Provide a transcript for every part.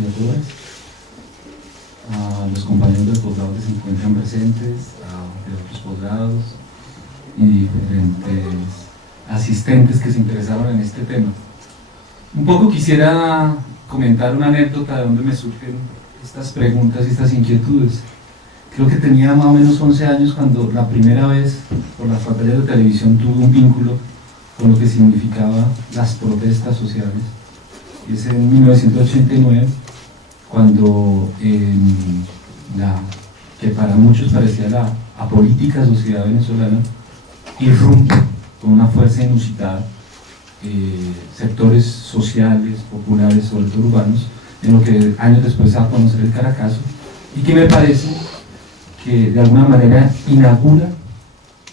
y a todas, a los compañeros del posgrado que se encuentran presentes, de otros posgrados y diferentes asistentes que se interesaron en este tema. Un poco quisiera comentar una anécdota de donde me surgen estas preguntas y estas inquietudes. Creo que tenía más o menos 11 años cuando la primera vez por las pantallas de televisión tuve un vínculo con lo que significaba las protestas sociales. Y es en 1989 cuando que para muchos parecía la apolítica sociedad venezolana irrumpe con una fuerza inusitada sectores sociales, populares, sobre todo urbanos, en lo que años después se va a conocer el Caracazo, y que me parece que de alguna manera inaugura,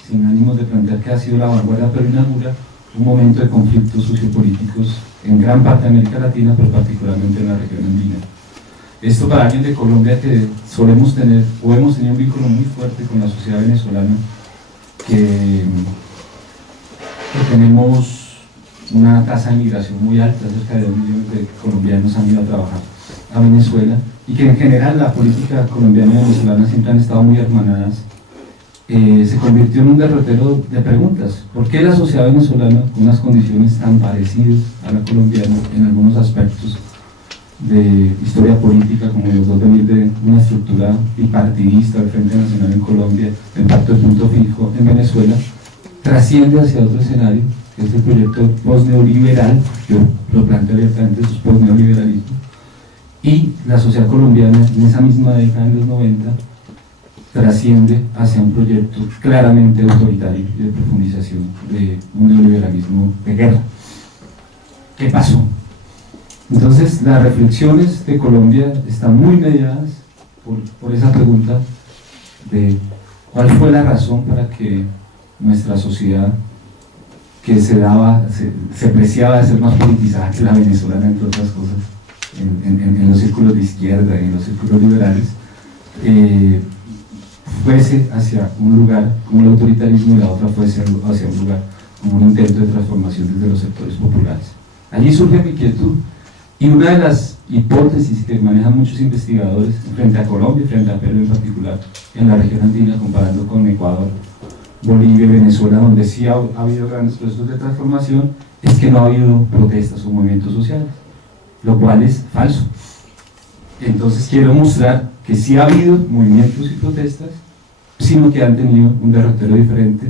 sin ánimos de plantear que ha sido la vanguardia, pero inaugura un momento de conflictos sociopolíticos en gran parte de América Latina, pero particularmente en la región andina. Esto para alguien de Colombia que solemos tener, o hemos tenido un vínculo muy fuerte con la sociedad venezolana, que tenemos una tasa de migración muy alta, cerca de 2 millones de colombianos han ido a trabajar a Venezuela, y que en general la política colombiana y venezolana siempre han estado muy hermanadas, se convirtió en un derrotero de preguntas. ¿Por qué la sociedad venezolana, con unas condiciones tan parecidas a la colombiana en algunos aspectos de historia política, como los dos venir de una estructura bipartidista del Frente Nacional en Colombia, el Pacto de Punto Fijo en Venezuela, trasciende hacia otro escenario, que es el proyecto post-neoliberal? Yo lo planteo abiertamente, eso es post-neoliberalismo, y la sociedad colombiana en esa misma década, en los 90, trasciende hacia un proyecto claramente autoritario y de profundización de un neoliberalismo de guerra. ¿Qué pasó? Entonces las reflexiones de Colombia están muy mediadas por esa pregunta de cuál fue la razón para que nuestra sociedad, que se preciaba de ser más politizada que la venezolana, entre otras cosas, en los círculos de izquierda y en los círculos liberales, fuese hacia un lugar como el autoritarismo y la otra fuese hacia un lugar como un intento de transformación desde los sectores populares. Allí surge mi inquietud, y una de las hipótesis que manejan muchos investigadores frente a Colombia y frente a Perú en particular, en la región andina, comparando con Ecuador, Bolivia y Venezuela, donde sí ha habido grandes procesos de transformación, es que no ha habido protestas o movimientos sociales, lo cual es falso. Entonces quiero mostrar que sí ha habido movimientos y protestas, sino que han tenido un derrotero diferente,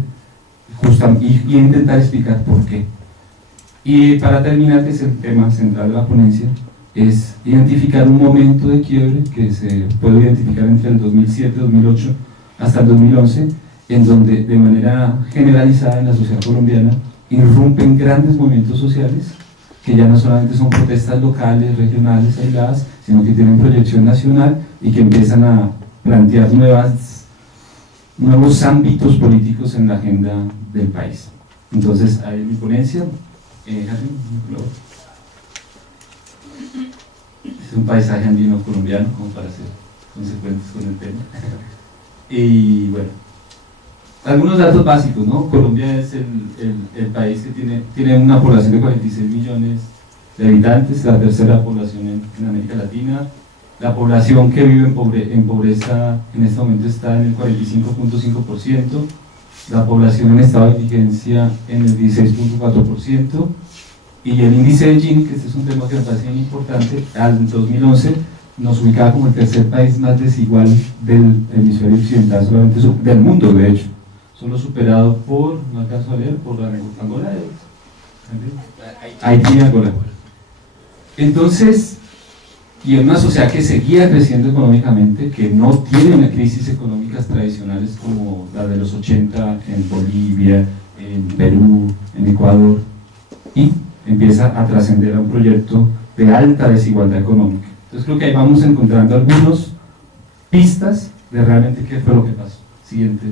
y intentar explicar por qué. Y para terminar, que es el tema central de la ponencia, es identificar un momento de quiebre que se puede identificar entre el 2007, 2008 hasta el 2011, en donde de manera generalizada en la sociedad colombiana irrumpen grandes movimientos sociales que ya no solamente son protestas locales, regionales, aisladas, sino que tienen proyección nacional y que empiezan a plantear nuevos ámbitos políticos en la agenda del país. Entonces, ahí mi ponencia. Es un paisaje andino colombiano, como para ser consecuentes con el tema. Y bueno, algunos datos básicos, ¿no? Colombia es el país que tiene una población de 46 millones de habitantes, la tercera población en América Latina. La población que vive en pobreza en este momento está en el 45.5%, la población en estado de vigencia en el 16.4%, y el índice de Gini, que este es un tema que me parece bien importante, al 2011 nos ubicaba como el tercer país más desigual del hemisferio occidental, solamente del mundo, de hecho, solo superado por, no alcanzo a leer, por Angola, Haití y Angola. Entonces, y en una sociedad que seguía creciendo económicamente, que no tiene unas crisis económicas tradicionales como la de los 80 en Bolivia, en Perú, en Ecuador, y empieza a trascender a un proyecto de alta desigualdad económica. Entonces creo que ahí vamos encontrando algunas pistas de realmente qué fue lo que pasó. Siguiente.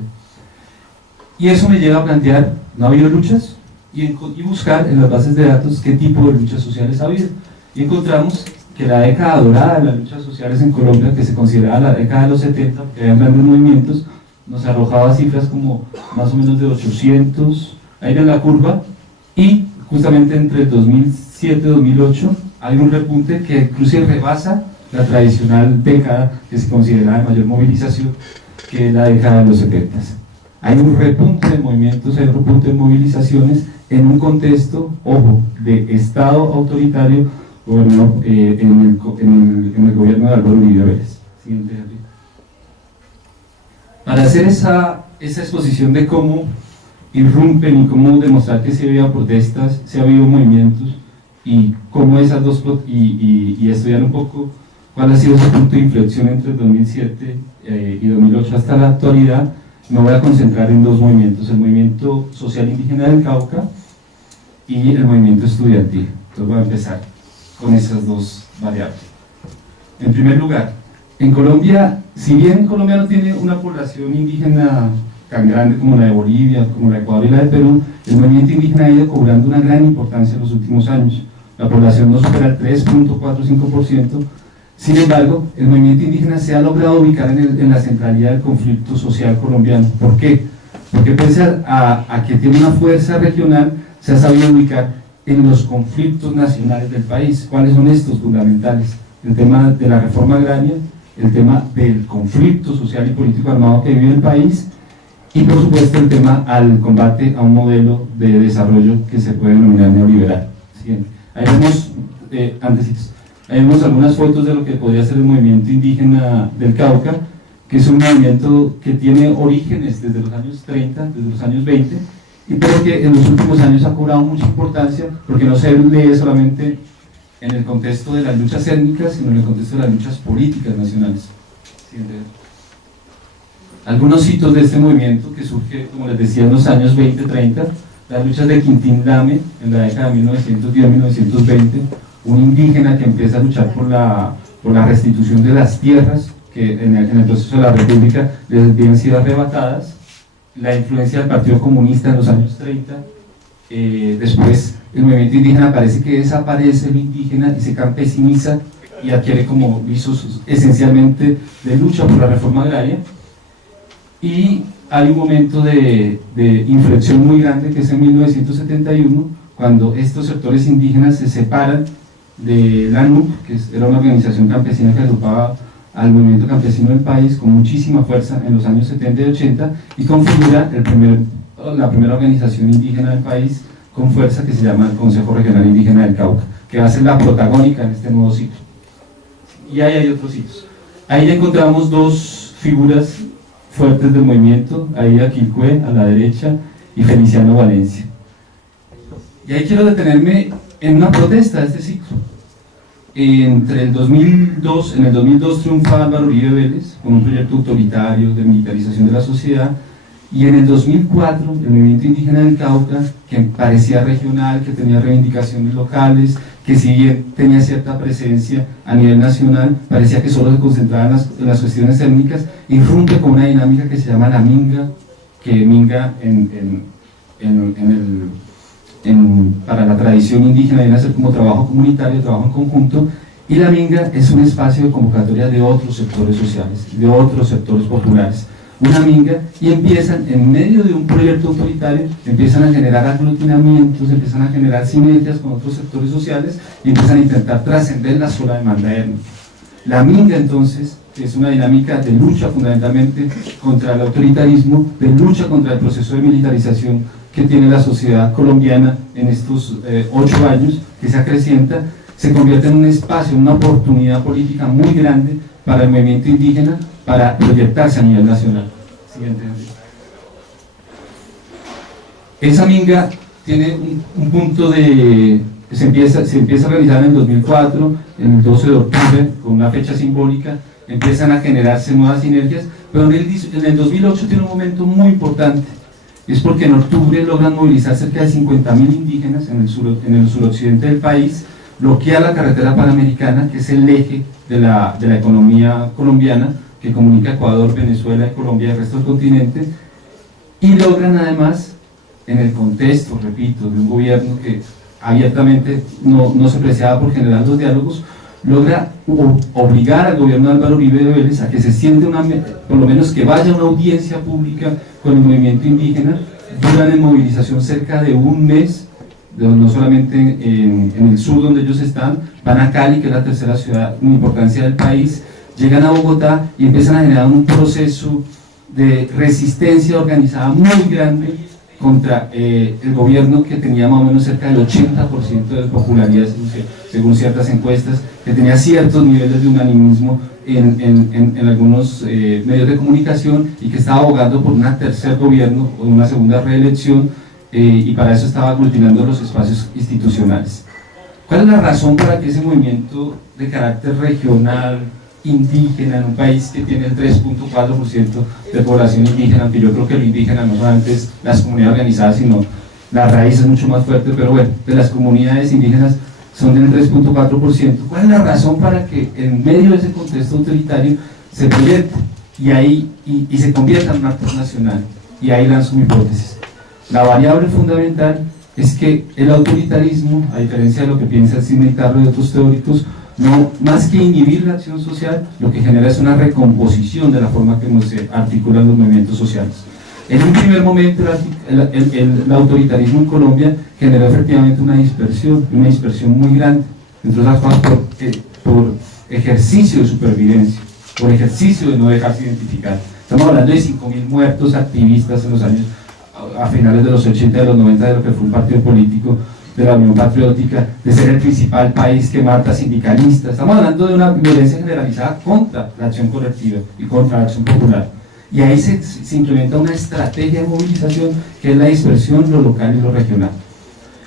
Y eso me lleva a plantear, ¿no ha habido luchas? Y buscar en las bases de datos qué tipo de luchas sociales ha habido. Y encontramos que la década dorada de las luchas sociales en Colombia, que se consideraba la década de los 70, porque había grandes movimientos, nos arrojaba cifras como más o menos de 800, ahí en la curva, y justamente entre el 2007 y 2008 hay un repunte que incluso rebasa la tradicional década que se considera de mayor movilización, que es la década de los 70. Hay un repunte de movimientos, hay un repunte de movilizaciones en un contexto, ojo, de Estado autoritario en el gobierno de Álvaro Uribe Vélez. Siguiente. Para hacer esa exposición de cómo irrumpen y cómo demostrar que sí ha habido protestas, sí ha habido movimientos, y cómo esas dos, y estudiar un poco cuál ha sido ese punto de inflexión entre el 2007 y 2008 hasta la actualidad, me voy a concentrar en dos movimientos: el movimiento social indígena del Cauca y el movimiento estudiantil. Entonces voy a empezar con esas dos variables. En primer lugar, en Colombia, si bien Colombia no tiene una población indígena tan grande como la de Bolivia, como la de Ecuador y la de Perú, el movimiento indígena ha ido cobrando una gran importancia en los últimos años. La población no supera el 3.45%. Sin embargo, el movimiento indígena se ha logrado ubicar en la centralidad del conflicto social colombiano. ¿Por qué? Porque pese a que tiene una fuerza regional, se ha sabido ubicar en los conflictos nacionales del país. ¿Cuáles son estos fundamentales? El tema de la reforma agraria, el tema del conflicto social y político armado que vive el país, y por supuesto el tema al combate a un modelo de desarrollo que se puede denominar neoliberal. Siguiente. Ahí vemos, ahí vemos algunas fotos de lo que podría ser el movimiento indígena del Cauca, que es un movimiento que tiene orígenes desde los años 30, desde los años 20, y pero que en los últimos años ha cobrado mucha importancia, porque no se lee solamente en el contexto de las luchas étnicas, sino en el contexto de las luchas políticas nacionales. Siguiente. Algunos hitos de este movimiento que surge, como les decía, en los años 20-30, las luchas de Quintín Lame en la década de 1910-1920, un indígena que empieza a luchar por la restitución de las tierras que en el proceso de la República les habían sido arrebatadas, la influencia del Partido Comunista en los años 30, después el movimiento indígena parece que desaparece el indígena y se campesiniza y adquiere como visos esencialmente de lucha por la reforma agraria. Y hay un momento de inflexión muy grande que es en 1971, cuando estos sectores indígenas se separan de la ANUC, que era una organización campesina que agrupaba al movimiento campesino del país con muchísima fuerza en los años 70 y 80, y configura la primera organización indígena del país con fuerza, que se llama el Consejo Regional Indígena del Cauca, que va a ser la protagónica en este nuevo ciclo. Y ahí hay otros hitos. Ahí encontramos dos figuras fuertes del movimiento, ahí Aquilcue a la derecha y Feliciano Valencia. Y ahí quiero detenerme en una protesta de este ciclo. En el 2002 triunfa Álvaro Uribe Vélez con un proyecto autoritario de militarización de la sociedad, y en el 2004 el movimiento indígena del Cauca, que parecía regional, que tenía reivindicaciones locales, que si bien tenía cierta presencia a nivel nacional, parecía que solo se concentraba en las cuestiones étnicas, irrumpe con una dinámica que se llama la minga, que minga para la tradición indígena viene a ser como trabajo comunitario, trabajo en conjunto, y la minga es un espacio de convocatoria de otros sectores sociales, de otros sectores populares. Una minga, y empiezan, en medio de un proyecto autoritario, empiezan a generar aglutinamientos, empiezan a generar sinergias con otros sectores sociales y empiezan a intentar trascender la sola demanda étnica. La minga, entonces, es una dinámica de lucha fundamentalmente contra el autoritarismo, de lucha contra el proceso de militarización que tiene la sociedad colombiana en estos 8 años, que se acrecienta, se convierte en un espacio, una oportunidad política muy grande para el movimiento indígena para proyectarse a nivel nacional. Siguiente. Esa minga tiene un punto de... Se empieza a realizar en el 2004, en el 12 de octubre, con una fecha simbólica, empiezan a generarse nuevas sinergias, pero en el 2008 tiene un momento muy importante, es porque en octubre logran movilizar cerca de 50.000 indígenas en el suroccidente del país, bloquea la carretera panamericana, que es el eje de la economía colombiana, que comunica Ecuador, Venezuela, Colombia y el resto del continente, y logran además, en el contexto, repito, de un gobierno que abiertamente no se preciaba por generar los diálogos, logra obligar al gobierno de Álvaro Uribe Vélez a que se siente por lo menos que vaya a una audiencia pública con el movimiento indígena. Duran en movilización cerca de un mes, no solamente en el sur donde ellos están, van a Cali, que es la tercera ciudad en importancia del país, llegan a Bogotá y empiezan a generar un proceso de resistencia organizada muy grande contra el gobierno, que tenía más o menos cerca del 80% de popularidad según ciertas encuestas, que tenía ciertos niveles de unanimismo en algunos medios de comunicación, y que estaba abogando por un tercer gobierno o una segunda reelección, y para eso estaba aglutinando los espacios institucionales. ¿Cuál es la razón para que ese movimiento de carácter regional, indígena, en un país que tiene el 3.4% de población indígena, aunque yo creo que lo indígena no solamente es las comunidades organizadas, sino la raíz es mucho más fuerte, pero bueno, de las comunidades indígenas son del 3.4%, ¿cuál es la razón para que en medio de ese contexto autoritario se proyecte y se convierta en un actor nacional? Y ahí lanzo mi hipótesis. La variable fundamental es que el autoritarismo, a diferencia de lo que piensa Sidney Carlo y otros teóricos, no, más que inhibir la acción social, lo que genera es una recomposición de la forma que se articulan los movimientos sociales. En un primer momento el autoritarismo en Colombia generó efectivamente una dispersión muy grande, entre otras cosas por ejercicio de supervivencia, por ejercicio de no dejarse identificar. Estamos hablando de 5.000 muertos activistas en los años, a finales de los 80 y de los 90, de lo que fue un partido político de la Unión Patriótica, de ser el principal país que mata sindicalistas. Estamos hablando de una violencia generalizada contra la acción colectiva y contra la acción popular. Y ahí se implementa una estrategia de movilización, que es la dispersión, lo local y lo regional.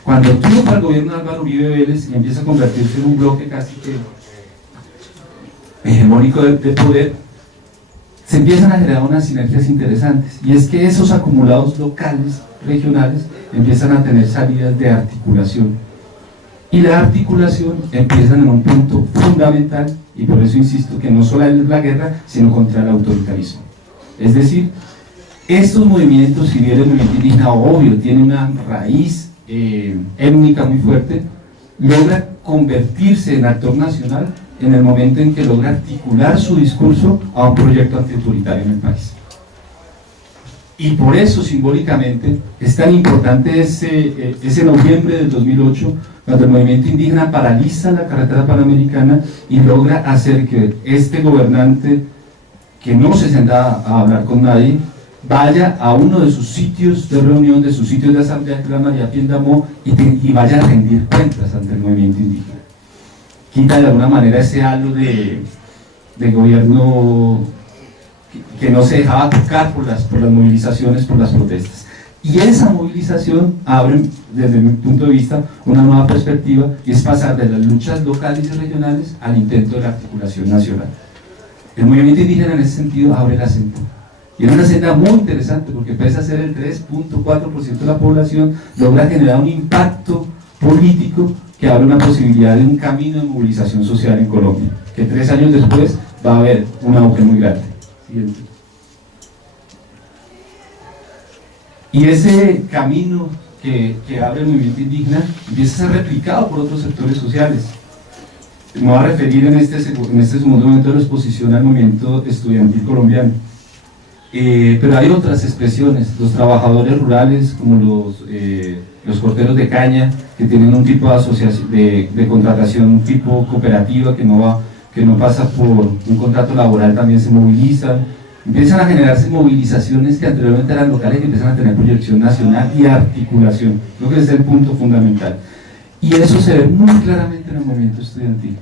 Cuando triunfa el gobierno de Álvaro Uribe Vélez y empieza a convertirse en un bloque casi que hegemónico de poder, se empiezan a generar unas sinergias interesantes, y es que esos acumulados locales, regionales, empiezan a tener salidas de articulación, y la articulación empieza en un punto fundamental, y por eso insisto que no solo es la guerra, sino contra el autoritarismo. Es decir, estos movimientos, si bien el movimiento indígena, obvio, tiene una raíz étnica muy fuerte, logra convertirse en actor nacional en el momento en que logra articular su discurso a un proyecto antiautoritario en el país. Y por eso, simbólicamente, es tan importante ese noviembre del 2008, cuando el movimiento indígena paraliza la carretera panamericana y logra hacer que este gobernante, que no se sentaba a hablar con nadie, vaya a uno de sus sitios de reunión, de sus sitios de asamblea, que es la María Piendamó, y vaya a rendir cuentas ante el movimiento indígena. Quita de alguna manera ese halo de gobierno que no se dejaba tocar por las movilizaciones, por las protestas. Y esa movilización abre, desde mi punto de vista, una nueva perspectiva, y es pasar de las luchas locales y regionales al intento de la articulación nacional. El movimiento indígena en ese sentido abre la senda. Y es una senda muy interesante, porque pese a ser el 3.4% de la población, logra generar un impacto político que abre una posibilidad de un camino de movilización social en Colombia, que 3 años después va a haber un auge muy grande. Siguiente. Y ese camino que abre el movimiento indígena empieza a ser replicado por otros sectores sociales. Me voy a referir en este segundo momento de la exposición al movimiento estudiantil colombiano. Pero hay otras expresiones, los trabajadores rurales, como los corteros de caña, que tienen un tipo de asociación, de contratación, un tipo cooperativa, que no pasa por un contrato laboral, también se movilizan. Empiezan a generarse movilizaciones que anteriormente eran locales, y empiezan a tener proyección nacional y articulación. Creo que ese es el punto fundamental. Y eso se ve muy claramente en el movimiento estudiantil.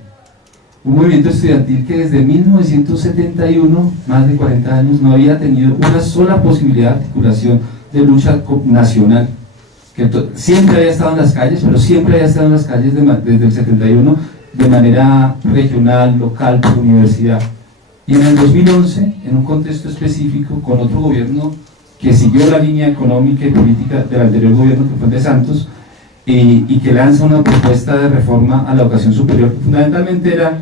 Un movimiento estudiantil que desde 1971, más de 40 años, no había tenido una sola posibilidad de articulación de lucha nacional. Que siempre había estado en las calles, pero siempre había estado en las calles desde el 71, de manera regional, local, por universidad. Y en el 2011, en un contexto específico, con otro gobierno que siguió la línea económica y política del anterior gobierno, que fue de Santos, y que lanza una propuesta de reforma a la educación superior, que fundamentalmente era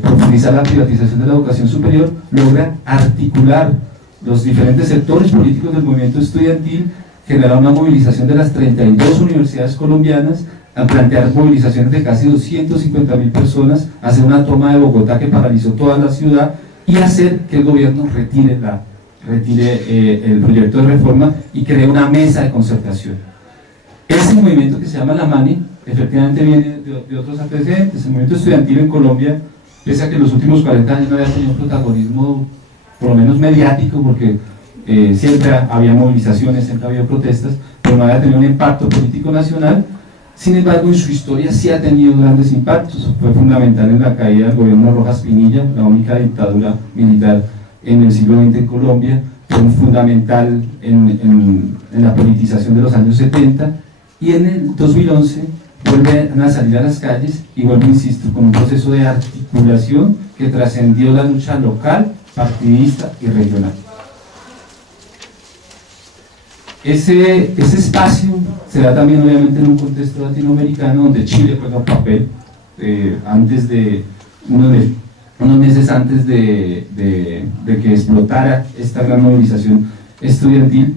profundizar la privatización de la educación superior, logra articular los diferentes sectores políticos del movimiento estudiantil, generar una movilización de las 32 universidades colombianas, a plantear movilizaciones de casi 250.000 personas, hacer una toma de Bogotá que paralizó toda la ciudad, y hacer que el gobierno retire el proyecto de reforma y cree una mesa de concertación. Ese movimiento que se llama la MANE, efectivamente viene de otros antecedentes. El movimiento estudiantil en Colombia, pese a que en los últimos 40 años no había tenido un protagonismo, por lo menos mediático, porque siempre había movilizaciones, siempre había protestas, pero no había tenido un impacto político nacional. Sin embargo, en su historia sí ha tenido grandes impactos. Fue fundamental en la caída del gobierno de Rojas Pinilla, la única dictadura militar en el siglo XX en Colombia. Fue fundamental en la politización de los años 70, y en el 2011 vuelven a salir a las calles y vuelvo, insisto, con un proceso de articulación que trascendió la lucha local, partidista y regional. Ese espacio se da también obviamente en un contexto latinoamericano donde Chile juega un papel. Unos meses antes de que explotara esta gran movilización estudiantil,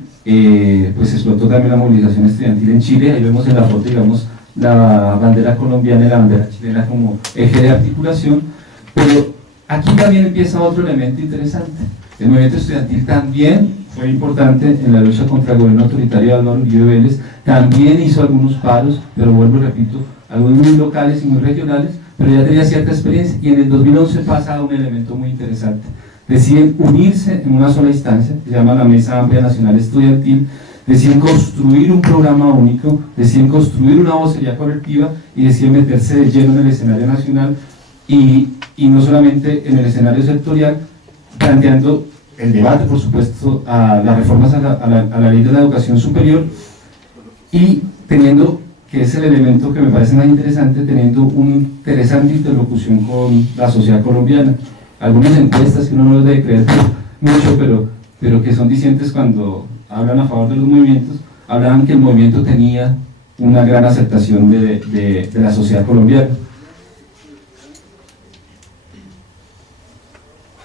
pues explotó también la movilización estudiantil en Chile. Ahí vemos en la foto, digamos, la bandera colombiana y la bandera chilena como eje de articulación, pero aquí también empieza otro elemento interesante. El movimiento estudiantil también fue importante en la lucha contra el gobierno autoritario de Álvaro Uribe Vélez, también hizo algunos paros, pero vuelvo y repito, algunos muy locales y muy regionales, pero ya tenía cierta experiencia, y en el 2011 pasa un elemento muy interesante. Deciden unirse en una sola instancia, que se llama la Mesa Amplia Nacional Estudiantil, deciden construir un programa único, deciden construir una vocería colectiva y deciden meterse de lleno en el escenario nacional y no solamente en el escenario sectorial, planteando el debate, por supuesto, a las reformas a la ley de la educación superior, y teniendo, que es el elemento que me parece más interesante, teniendo una interesante interlocución con la sociedad colombiana. Algunas encuestas que uno no les debe creer mucho, pero que son dicientes cuando hablan a favor de los movimientos, hablaban que el movimiento tenía una gran aceptación de la sociedad colombiana.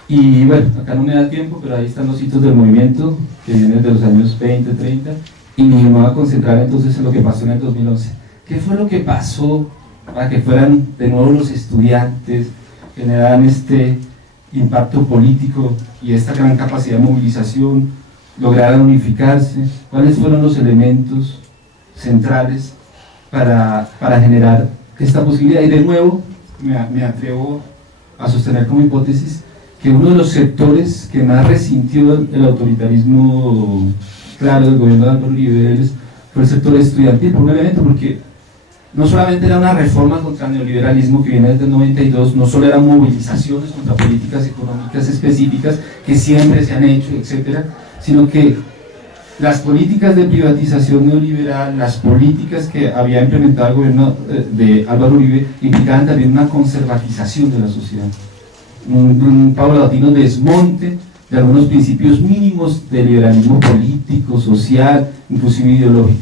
Y bueno, acá no me da tiempo, pero ahí están los hitos del movimiento, que vienen de los años 20, 30, y me voy a concentrar entonces en lo que pasó en el 2011. ¿Qué fue lo que pasó para que fueran de nuevo los estudiantes, generaran este impacto político y esta gran capacidad de movilización, lograran unificarse? ¿Cuáles fueron los elementos centrales para generar esta posibilidad? Y de nuevo, me atrevo a sostener como hipótesis que uno de los sectores que más resintió el autoritarismo claro del gobierno de Álvaro Uribe Vélez fue el sector estudiantil, por un elemento, porque no solamente era una reforma contra el neoliberalismo que viene desde el 92, no solo eran movilizaciones contra políticas económicas específicas que siempre se han hecho, etcétera, sino que las políticas de privatización neoliberal, las políticas que había implementado el gobierno de Álvaro Uribe, implicaban también una conservatización de la sociedad, un paulatino desmonte de algunos principios mínimos del liberalismo político, social, inclusive ideológico.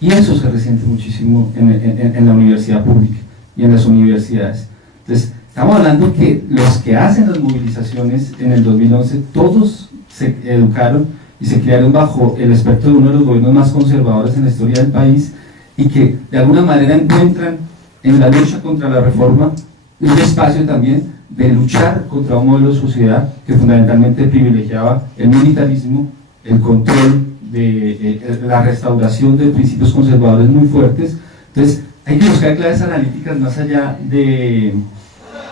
Y eso se resiente muchísimo en la universidad pública y en las universidades. Entonces, estamos hablando que los que hacen las movilizaciones en el 2011, todos se educaron y se criaron bajo el aspecto de uno de los gobiernos más conservadores en la historia del país, y que de alguna manera encuentran en la lucha contra la reforma un espacio también de luchar contra un modelo de sociedad que fundamentalmente privilegiaba el militarismo, el control de la restauración de principios conservadores muy fuertes. Entonces hay que buscar claves analíticas más allá de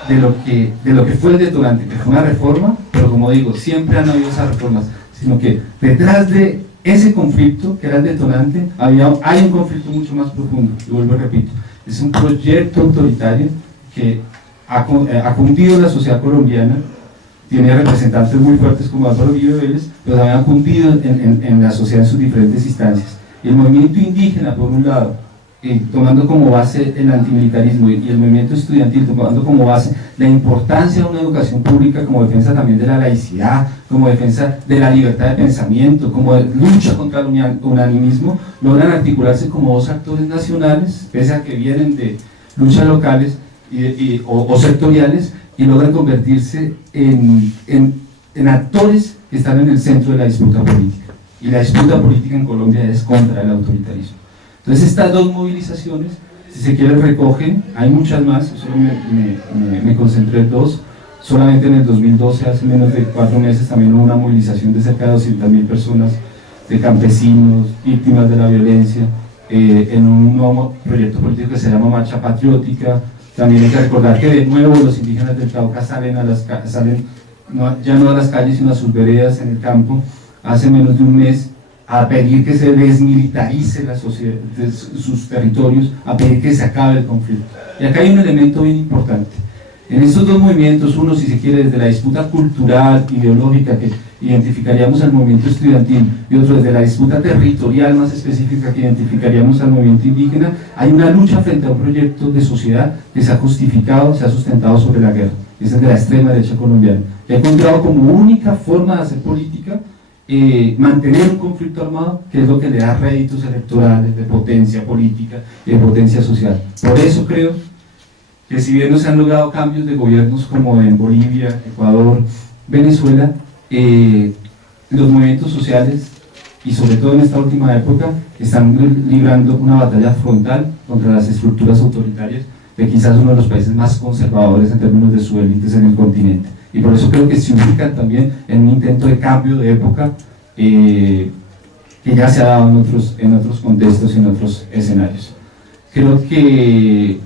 lo que fue el detonante, que fue una reforma, pero como digo, siempre han habido esas reformas, sino que detrás de ese conflicto que era el detonante hay un conflicto mucho más profundo, y vuelvo y repito, es un proyecto autoritario que ha cundido la sociedad colombiana, tiene representantes muy fuertes como Álvaro Uribe Vélez, pero también ha cundido en la sociedad en sus diferentes instancias. Y el movimiento indígena, por un lado, tomando como base el antimilitarismo, y el movimiento estudiantil tomando como base la importancia de una educación pública como defensa también de la laicidad, como defensa de la libertad de pensamiento, como lucha contra el unanimismo, logran articularse como dos actores nacionales, pese a que vienen de luchas locales o sectoriales, y logran convertirse en actores que están en el centro de la disputa política. Y la disputa política en Colombia es contra el autoritarismo. Entonces estas dos movilizaciones, si se quiere, recogen, hay muchas más, yo solo me concentré en dos. Solamente en el 2012, hace menos de 4 meses, también hubo una movilización de cerca de 200.000 personas, de campesinos, víctimas de la violencia, en un nuevo proyecto político que se llama Marcha Patriótica. También hay que recordar que de nuevo los indígenas del Cauca salen ya no a las calles, sino a sus veredas en el campo, hace menos de un mes, a pedir que se desmilitarice la sociedad, sus territorios, a pedir que se acabe el conflicto. Y acá hay un elemento bien importante. En estos dos movimientos, uno, si se quiere, desde la disputa cultural, ideológica, que identificaríamos al movimiento estudiantil, y otro desde la disputa territorial más específica, que identificaríamos al movimiento indígena, hay una lucha frente a un proyecto de sociedad que se ha justificado, se ha sustentado sobre la guerra. Esa es de la extrema derecha colombiana, que ha encontrado como única forma de hacer política mantener un conflicto armado, que es lo que le da réditos electorales, de potencia política y de potencia social. Por eso creo que si bien no se han logrado cambios de gobiernos como en Bolivia, Ecuador, Venezuela, los movimientos sociales, y sobre todo en esta última época, están librando una batalla frontal contra las estructuras autoritarias de quizás uno de los países más conservadores en términos de sus élites en el continente. Y por eso creo que se ubican también en un intento de cambio de época que ya se ha dado en otros contextos y en otros escenarios. Creo que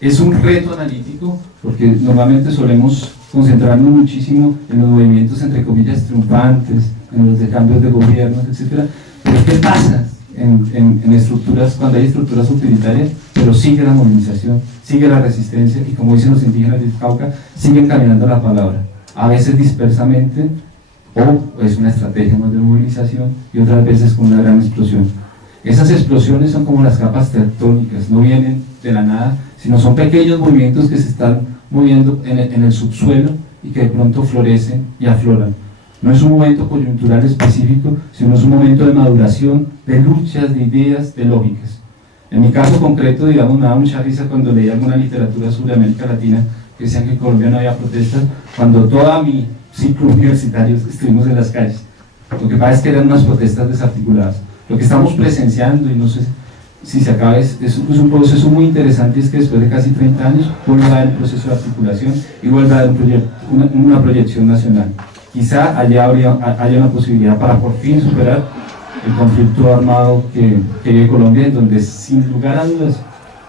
es un reto analítico, porque normalmente solemos concentrarnos muchísimo en los movimientos, entre comillas, triunfantes, en los de cambios de gobiernos, etc. Pero ¿qué pasa en estructuras, cuando hay estructuras autoritarias? Pero sigue la movilización, sigue la resistencia, y como dicen los indígenas del Cauca, siguen caminando la palabra, a veces dispersamente, o es una estrategia más de movilización, y otras veces con una gran explosión. Esas explosiones son como las capas tectónicas, no vienen de la nada, sino son pequeños movimientos que se están moviendo en el subsuelo y que de pronto florecen y afloran. No es un momento coyuntural específico, sino es un momento de maduración, de luchas, de ideas, de lógicas. En mi caso concreto, digamos, me da mucha risa cuando leía alguna literatura sobre América Latina que decían que en Colombia no había protestas, cuando toda mi ciclo universitario estuvimos en las calles. Lo que pasa es que eran unas protestas desarticuladas. Lo que estamos presenciando, y no sé si se acaba, es un proceso muy interesante, es que después de casi 30 años vuelve a haber un proceso de articulación y vuelve a haber una proyección nacional. Quizá haya una posibilidad para por fin superar el conflicto armado que vive Colombia, en donde sin lugar a dudas,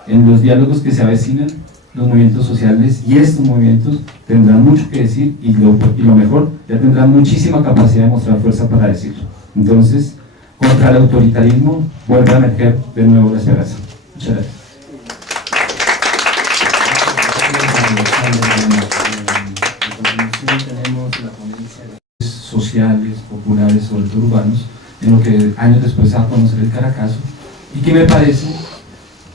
en los diálogos que se avecinan, los movimientos sociales y estos movimientos tendrán mucho que decir, y lo mejor, ya tendrán muchísima capacidad de mostrar fuerza para decirlo. Entonces, contra el autoritarismo vuelve a emerger de nuevo la esperanza. Muchas gracias. Tenemos la ponencia de sociales, populares, sobre todo urbanos, en lo que años después se va a conocer el Caracazo, y que me parece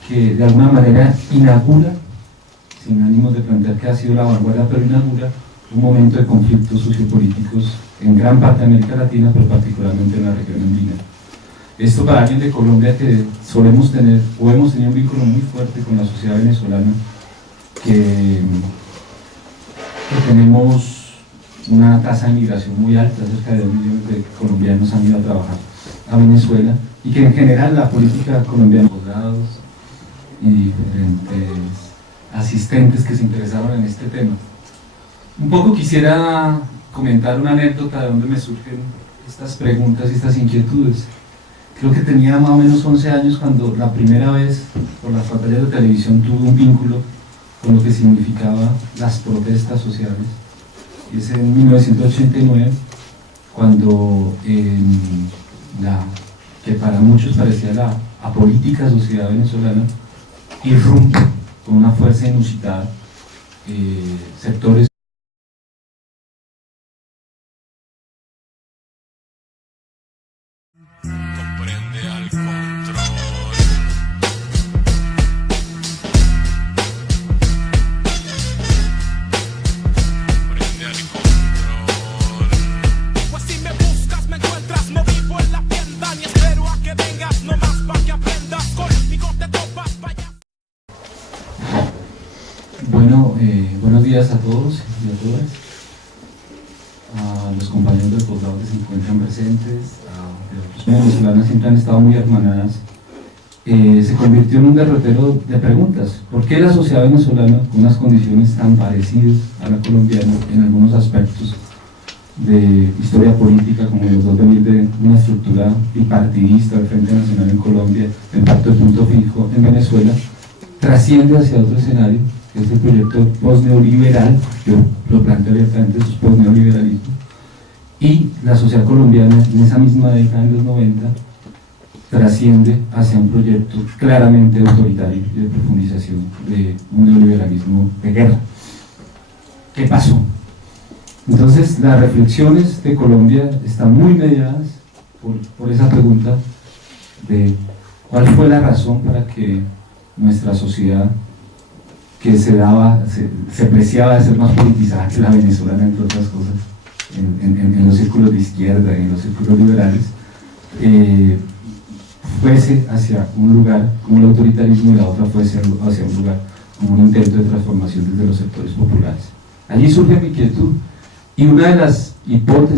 que de alguna manera inaugura, sin ánimos de plantear que ha sido la vanguardia, pero inaugura un momento de conflictos sociopolíticos en gran parte de América Latina, pero particularmente en la región andina. Esto para alguien de Colombia que solemos tener, o hemos tenido un vínculo muy fuerte con la sociedad venezolana, que tenemos una tasa de migración muy alta, cerca de 2 millones de colombianos han ido a trabajar a Venezuela, y que en general la política colombiana, abogados y diferentes asistentes que se interesaron en este tema. Un poco quisiera comentar una anécdota de donde me surgen estas preguntas y estas inquietudes. Creo que tenía más o menos 11 años cuando la primera vez por las pantallas de televisión tuve un vínculo con lo que significaba las protestas sociales. Y es en 1989 cuando que para muchos parecía la apolítica sociedad venezolana irrumpe con una fuerza inusitada sectores buenos días a todos y a todas, a los compañeros del posgrado que se encuentran presentes, a otros venezolanas siempre han estado muy hermanadas. Se convirtió en un derrotero de preguntas. ¿Por qué la sociedad venezolana, con unas condiciones tan parecidas a la colombiana en algunos aspectos, de historia política, como los dos venir de una estructura bipartidista del Frente Nacional en Colombia, del Pacto de Punto Fijo en Venezuela, trasciende hacia otro escenario, que es el proyecto post-neoliberal. Yo lo planteo abiertamente, eso es post-neoliberalismo, y la sociedad colombiana en esa misma década, en los 90, trasciende hacia un proyecto claramente autoritario y de profundización de un neoliberalismo de guerra. ¿Qué pasó? Entonces, las reflexiones de Colombia están muy mediadas por esa pregunta de cuál fue la razón para que nuestra sociedad, que se preciaba de ser más politizada que la venezolana, entre otras cosas, en los círculos de izquierda y en los círculos liberales, fuese hacia un lugar como el autoritarismo, y la otra fuese hacia un lugar como un intento de transformación desde los sectores populares. Allí surge mi inquietud, y una de las hipótesis